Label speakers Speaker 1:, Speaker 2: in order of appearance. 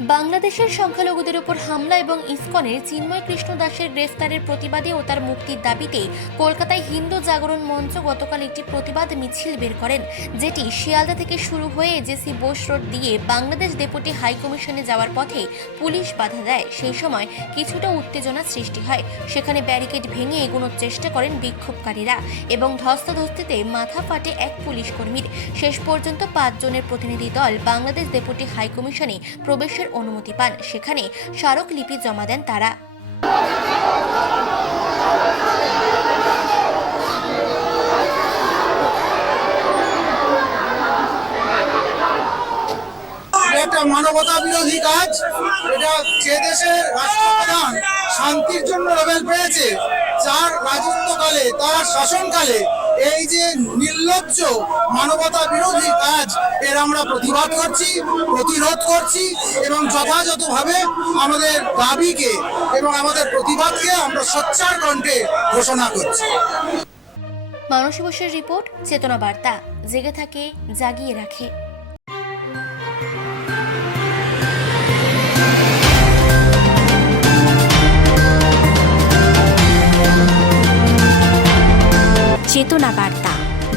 Speaker 1: বাংলাদেশের সংখ্যালঘুদের উপর হামলা এবং ইসকনের চিন্ময় কৃষ্ণ দাসের গ্রেফতারের প্রতিবাদে ও তার মুক্তির দাবিতে কলকাতায় হিন্দু জাগরণ মঞ্চ গতকাল একটি প্রতিবাদ মিছিল বের করেন, যেটি শিয়ালদা থেকে শুরু হয়ে এজেসি বোস রোড দিয়ে বাংলাদেশ ডেপুটি হাইকমিশনে যাওয়ার পথে পুলিশ বাধা দেয়। সেই সময় কিছুটা উত্তেজনা সৃষ্টি হয়। সেখানে ব্যারিকেড ভেঙে এগোনোর চেষ্টা করেন বিক্ষোভকারীরা এবং ধস্তাধস্তিতে মাথা ফাটে এক পুলিশ কর্মীর। শেষ পর্যন্ত পাঁচজনের প্রতিনিধি দল বাংলাদেশ ডেপুটি হাই কমিশনে প্রবেশের অনুমতি পান। সেখানে স্মারকলিপি জমা দেন তারা।
Speaker 2: একটা মানবতা বিরোধী কাজ। এটা যে দেশের রাষ্ট্রপ্রধান শান্তির জন্য নোবেল পেয়েছে, যার রাজত্বকালে, তার শাসনকালে এই যে নির্লজ্জ মানবতা বিরোধী কাজ এর আমরা প্রতিবাদ করছি, প্রতিরোধ করছি এবং যথাযথভাবে আমাদের দাবিকে এবং আমাদের প্রতিবাদকে আমরা সোচ্চার কণ্ঠে ঘোষণা করছি।
Speaker 1: মানসী বসের রিপোর্ট, চেতনা বার্তা। জেগে থাকে, জাগিয়ে রাখে। চেতনা বার্তা।